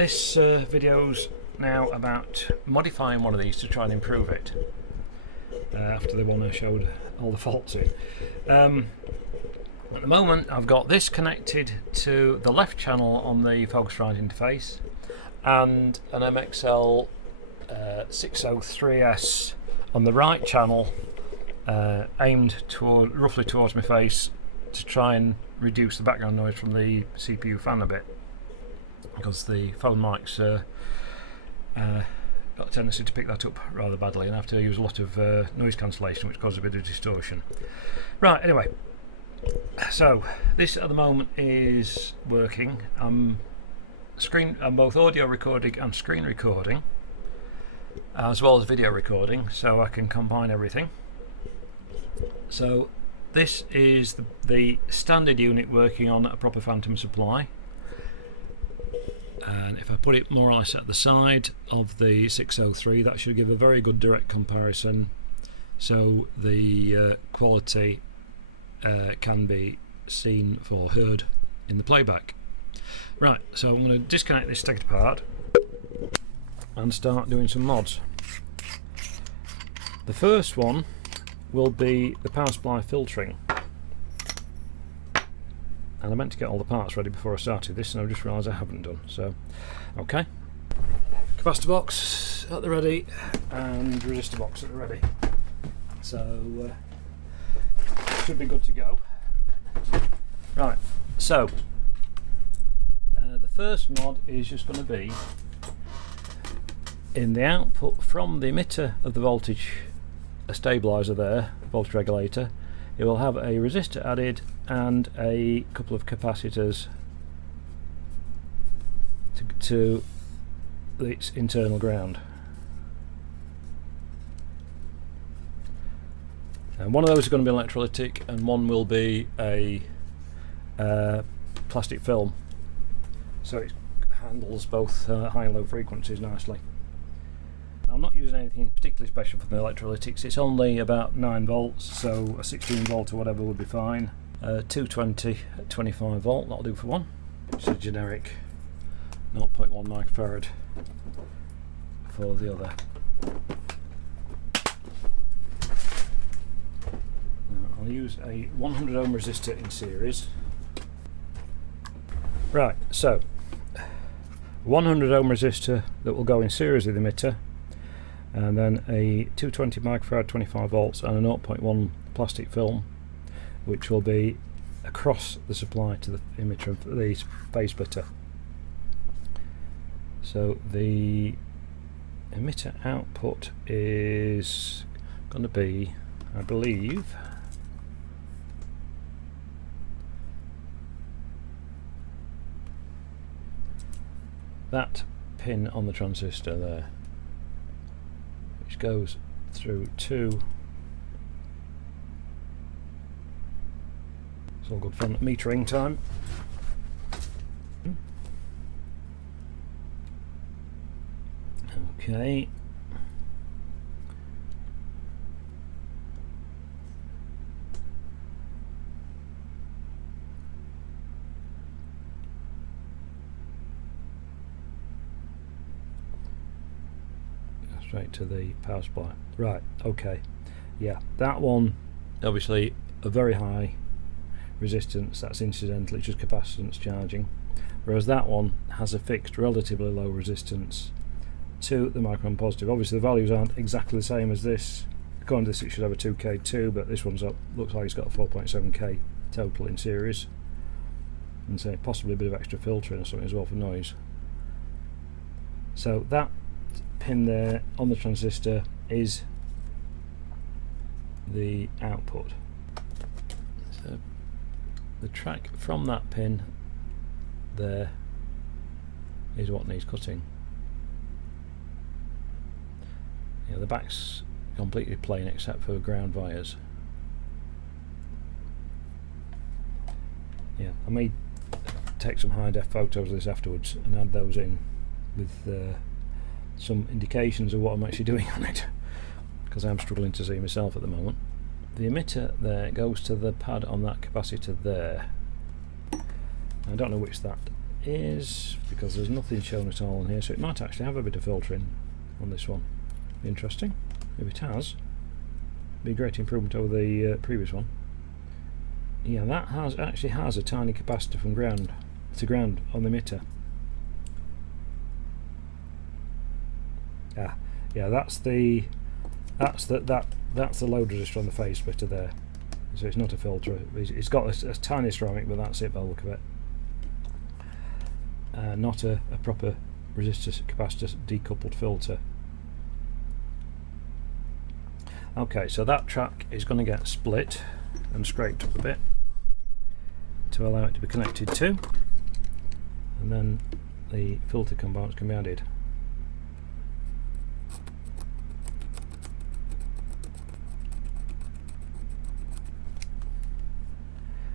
This video's now about modifying one of these to try and improve it after the one I showed all the faults in. At the moment I've got this connected to the left channel on the Focusrite interface and an MXL 603S on the right channel, aimed roughly towards my face to try and reduce the background noise from the CPU fan a bit, because the phone mic's got a tendency to pick that up rather badly and I have to use a lot of noise cancellation, which causes a bit of distortion. Right, anyway, so this at the moment is working. I'm both audio recording and screen recording, as well as video recording, so I can combine everything. So this is the standard unit working on a proper phantom supply, and if I put it more or less at the side of the 603, that should give a very good direct comparison, so the quality can be seen or heard in the playback. Right, so I'm going to disconnect this, take it apart and start doing some mods. The first one will be the power supply filtering, and I meant to get all the parts ready before I started this and I just realised I haven't done, so okay. Capacitor box at the ready and resistor box at the ready, so should be good to go. Right, so the first mod is just going to be in the output from the emitter of the voltage, a stabiliser there, voltage regulator. It will have a resistor added and a couple of capacitors to its internal ground. And one of those is going to be electrolytic and one will be a plastic film, so it handles both high and low frequencies nicely. I'm not using anything particularly special for the electrolytics. It's only about 9 volts, so a 16 volt or whatever would be fine. 220 at 25 volt, that'll do for one. It's a generic 0.1 microfarad for the other. Now, I'll use a 100 ohm resistor in series. Right, so 100 ohm resistor that will go in series with the emitter, and then a 220 microfarad 25 volts and a 0.1 plastic film, which will be across the supply to the emitter of the phase splitter. So the emitter output is going to be, I believe, that pin on the transistor there, which goes through to, it's all good fun at metering time. Okay. Straight to the power supply. Right, okay. Yeah, that one obviously a very high resistance, that's incidental, it's just capacitance charging, whereas that one has a fixed relatively low resistance to the micron positive. Obviously the values aren't exactly the same as this. According to this it should have a 2K2, but this one's up, looks like it's got a 4.7K total in series, and say possibly a bit of extra filtering or something as well for noise. So that pin there on the transistor is the output. So the track from that pin there is what needs cutting. Yeah, the back's completely plain except for ground wires. Yeah, I may take some high def photos of this afterwards and add those in with some indications of what I'm actually doing on it, because I'm struggling to see myself at the moment. The emitter there goes to the pad on that capacitor there. I don't know which that is, because there's nothing shown at all in here, so it might actually have a bit of filtering on this one. Interesting. If it has, be a great improvement over the previous one. Yeah, that actually has a tiny capacitor from ground to ground on the emitter. Yeah, that's the load resistor on the face splitter there. So it's not a filter. It's got a tiny ceramic, but that's it by the look of it. Not a proper resistor capacitor decoupled filter. Okay, so that track is going to get split and scraped up a bit to allow it to be connected to, and then the filter components can be added.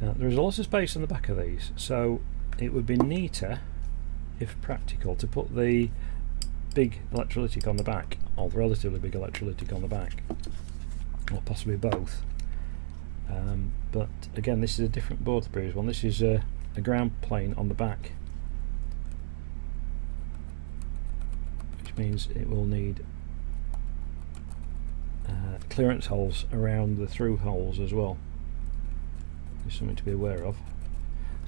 Now there's a lot of space on the back of these, so it would be neater, if practical, to put the big electrolytic on the back, or the relatively big electrolytic on the back, or possibly both. But again, this is a different board to the previous one. This is a ground plane on the back, which means it will need clearance holes around the through holes as well. Just something to be aware of.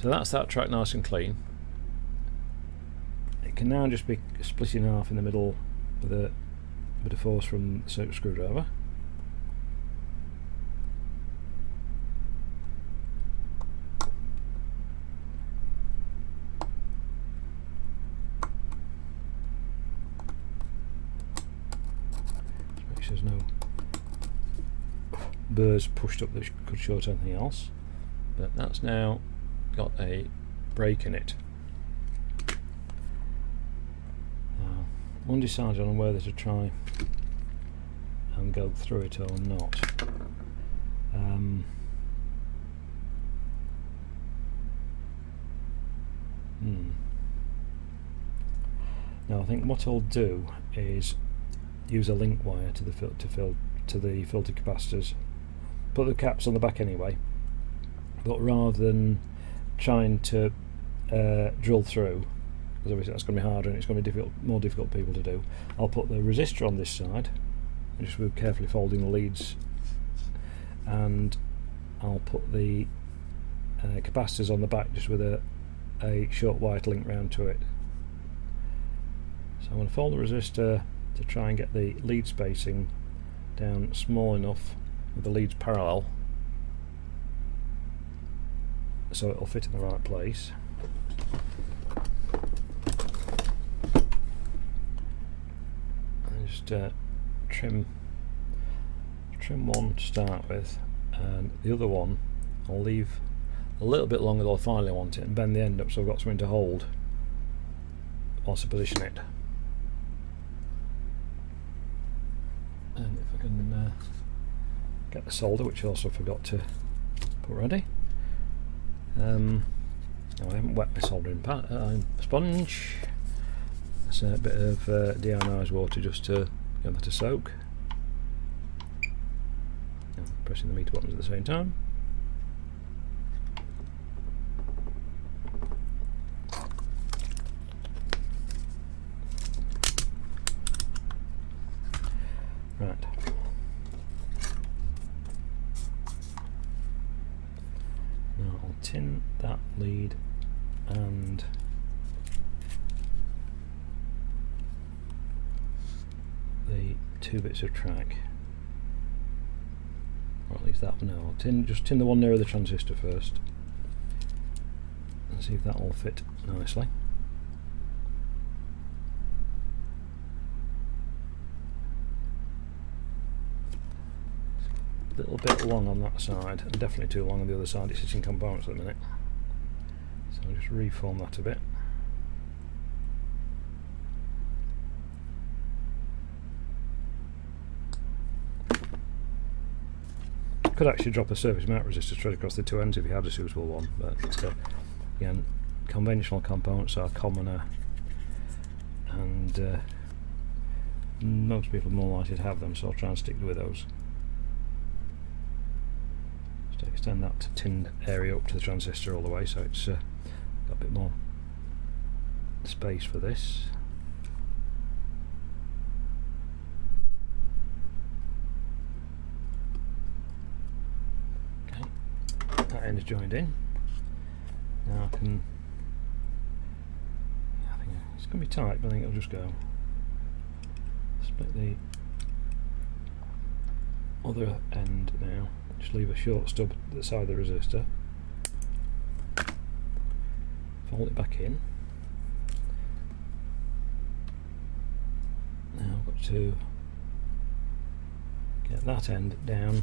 So that's that track nice and clean. It can now just be split in half in the middle with a bit of force from the circuit screwdriver. Just make sure there's no burrs pushed up that could short anything else. But that's now got a break in it. Undecided on whether to try and go through it or not. Now I think what I'll do is use a link wire to the filter capacitors. Put the caps on the back anyway. But rather than trying to drill through, because obviously that's going to be harder and it's going to be more difficult for people to do, I'll put the resistor on this side, just with carefully folding the leads, and I'll put the capacitors on the back just with a short white link round to it. So I'm going to fold the resistor to try and get the lead spacing down small enough with the leads parallel, so it'll fit in the right place. And just trim one to start with, and the other one I'll leave a little bit longer than I finally want it, and bend the end up so I've got something to hold whilst I position it. And if I can get the solder, which I also forgot to put ready. Now I haven't wet my soldering sponge. That's a bit of deionized water just to get that to soak. And pressing the meter buttons at the same time. Right. Now I'll tin that lead and the two bits of track, or at least that one. Now I'll just tin the one nearer the transistor first and see if that will fit nicely. A little bit long on that side, and definitely too long on the other side. It's in components at the minute, so I'll just reform that a bit. Could actually drop a surface mount resistor straight across the two ends if you had a suitable one, but again, conventional components are commoner, and most people are more likely to have them, so I'll try and stick with those. Just extend that tinned area up to the transistor all the way, so it's got a bit more space for this. Okay, that end is joined in. Now I think it's going to be tight, but I think it'll just go. Split the other end now, just leave a short stub at the side of the resistor, fold it back in. Now I've got to get that end down,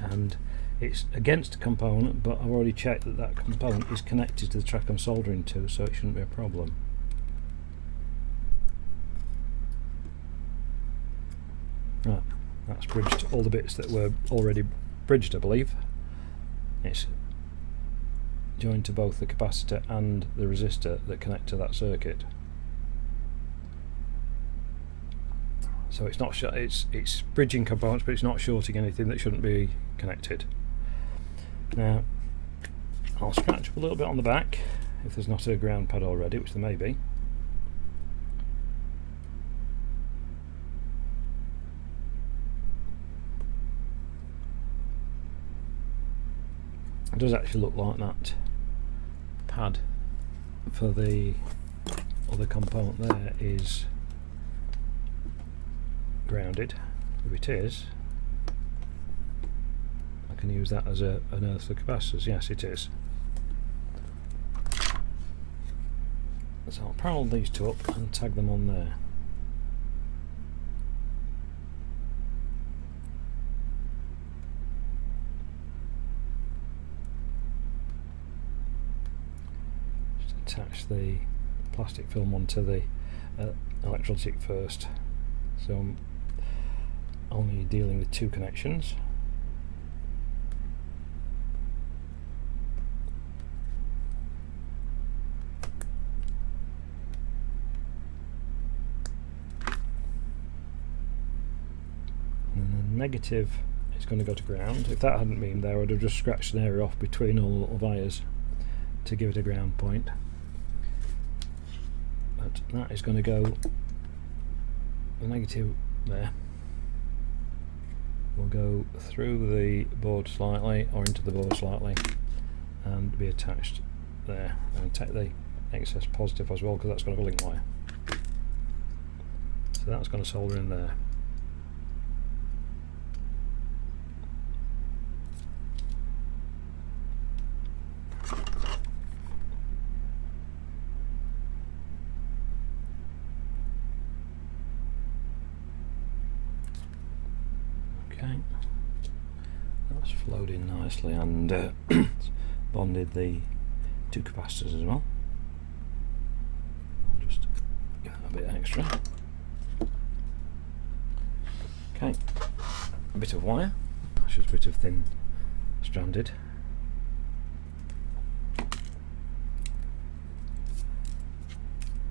and it's against a component, but I've already checked that that component is connected to the track I'm soldering to, so it shouldn't be a problem. Right, that's bridged all the bits that were already bridged, I believe. It's joined to both the capacitor and the resistor that connect to that circuit. So it's not it's bridging components, but it's not shorting anything that shouldn't be connected. Now I'll scratch up a little bit on the back if there's not a ground pad already, which there may be. It does actually look like that pad for the other component there is grounded. If it is, I can use that as an earth for capacitors. Yes, it is. So I'll parallel these two up and tag them on there. Attach the plastic film onto the electrolytic first, so I'm only dealing with two connections. And the negative is going to go to ground. If that hadn't been there, I'd have just scratched an area off between all the little wires to give it a ground point. But that is going to go, the negative there will go through the board slightly, or into the board slightly, and be attached there. And take the excess positive as well, because that's going to have a link wire. So that's going to solder in there. That's flowed in nicely and bonded the two capacitors as well. I'll just give that a bit extra. Okay, a bit of wire, that's just a bit of thin stranded.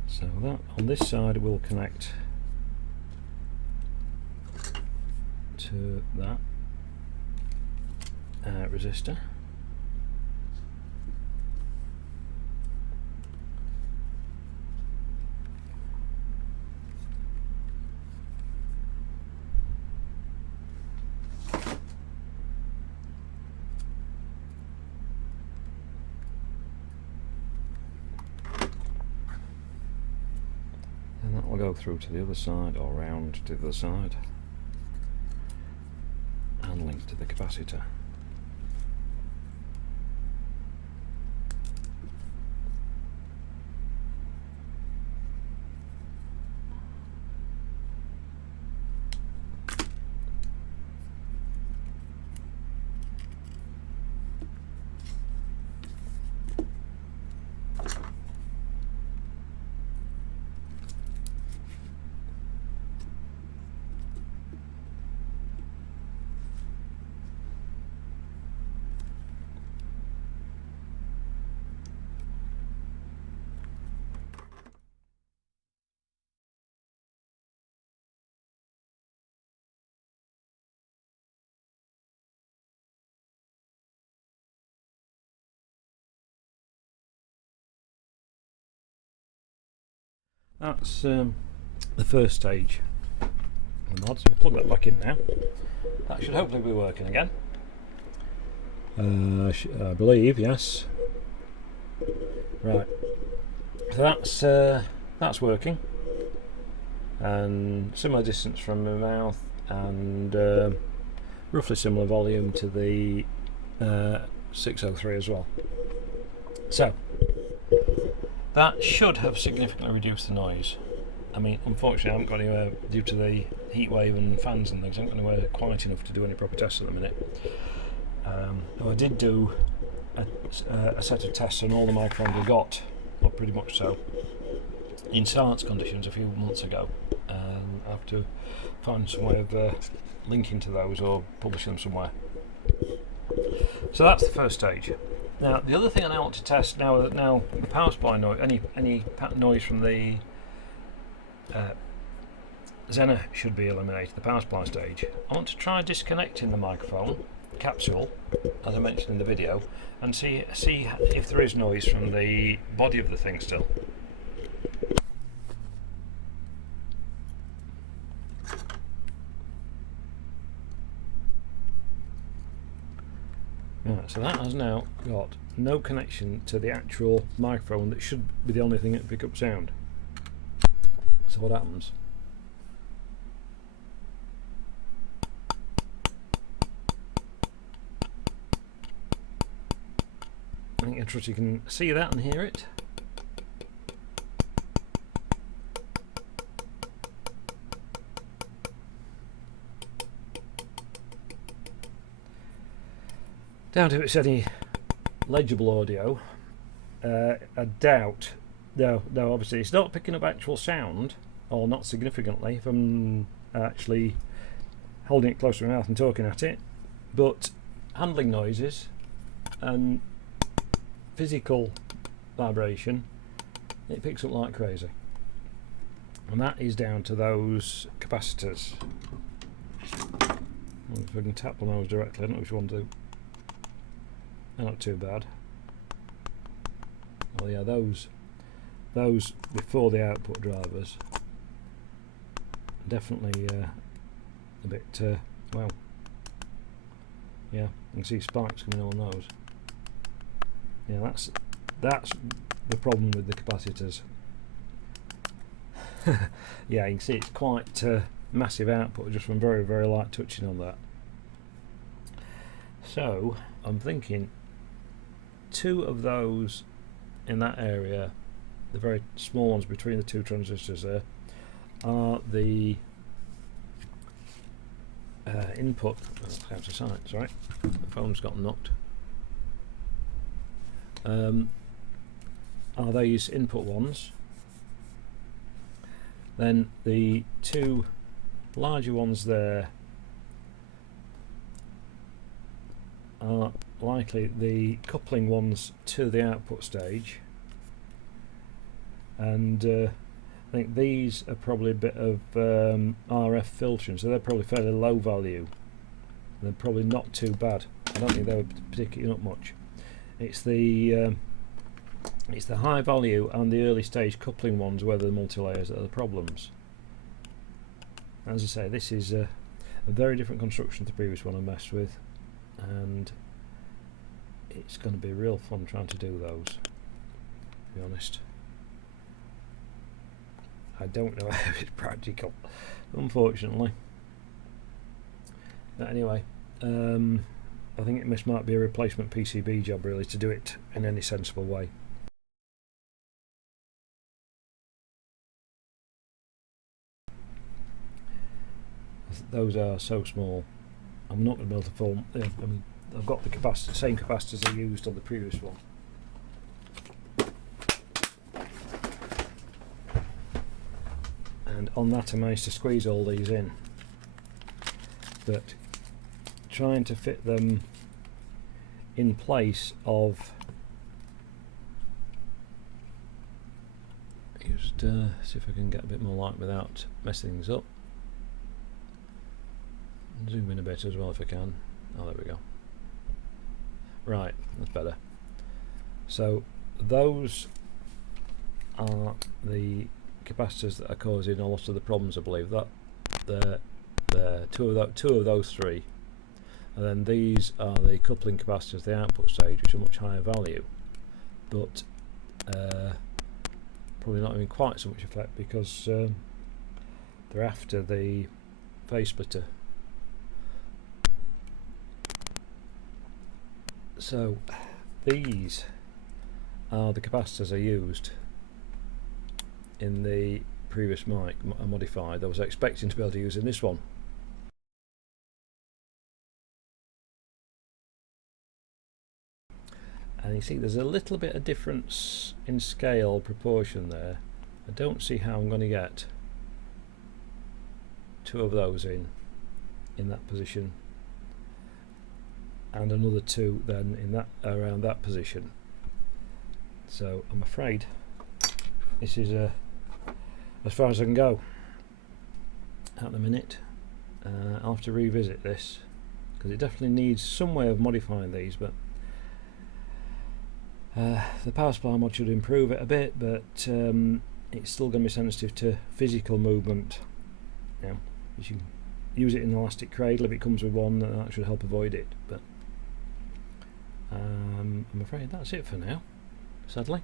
So that on this side will connect to that resistor. And that will go through to the other side, or round to the other side, and link to the capacitor. That's the first stage of the mod, so we plug that back in now. That should hopefully be working again. I believe, yes. Right, so that's working, and similar distance from my mouth, and roughly similar volume to the 603 as well. So that should have significantly reduced the noise. I mean, unfortunately, I haven't got anywhere due to the heat wave and fans and things. I haven't got anywhere quite enough to do any proper tests at the minute. I did do a set of tests on all the microphones I got, or pretty much so, in silence conditions a few months ago, and I have to find some way of linking to those or publishing them somewhere. So that's the first stage. Now the other thing I now want to test, now the power supply noise, any noise from the zener should be eliminated, the power supply stage. I want to try disconnecting the microphone capsule, as I mentioned in the video, and see if there is noise from the body of the thing still. Right, so that has now got no connection to the actual microphone that should be the only thing that pick up sound. So what happens? I think I trust you can see that and hear it. Doubt if it's any legible audio. I doubt. No, obviously it's not picking up actual sound, or not significantly, if I'm actually holding it close to my mouth and talking at it, but handling noises and physical vibration, it picks up like crazy, and that is down to those capacitors. If I can tap on those directly, I don't know which one to do. They're not too bad. Well, yeah, those before the output drivers, definitely a bit. Well, yeah, you can see spikes coming on those. Yeah, that's the problem with the capacitors. Yeah, you can see it's quite massive output just from very, very light touching on that. So I'm thinking 2 of those in that area, the very small ones between the 2 transistors there, are the input. Out of sight, sorry, the phone's got knocked. Are these input ones? Then the 2 larger ones there are likely the coupling ones to the output stage, and I think these are probably a bit of RF filtering, so they're probably fairly low value. They're probably not too bad. I don't think they were particularly up much. It's the high value and the early stage coupling ones where the multi-layers that are the problems. As I say, this is a very different construction to the previous one I messed with, and it's going to be real fun trying to do those, to be honest. I don't know if it's practical, unfortunately. But anyway, I think this might be a replacement PCB job really, to do it in any sensible way. Those are so small, I'm not going to be able to film. I mean, I've got the same capacitors I used on the previous one. And on that I managed to squeeze all these in, but trying to fit them in place of just see if I can get a bit more light without messing things up. Zoom in a bit as well if I can. Oh, there we go. Right, that's better. So those are the capacitors that are causing a lot of the problems, I believe. That the two of those three, and then these are the coupling capacitors, the output stage, which are much higher value, but probably not having quite so much effect because they're after the phase splitter. So these are the capacitors I used in the previous mic I modified. I was expecting to be able to use in this one. And you see there's a little bit of difference in scale proportion there. I don't see how I'm going to get two of those in that position and another two then in that around that position. So I'm afraid this is as far as I can go at the minute. I'll have to revisit this because it definitely needs some way of modifying these, but the power supply mod should improve it a bit, but it's still going to be sensitive to physical movement. You know, you can use it in an elastic cradle if it comes with one, that should help avoid it. But I'm afraid that's it for now, sadly.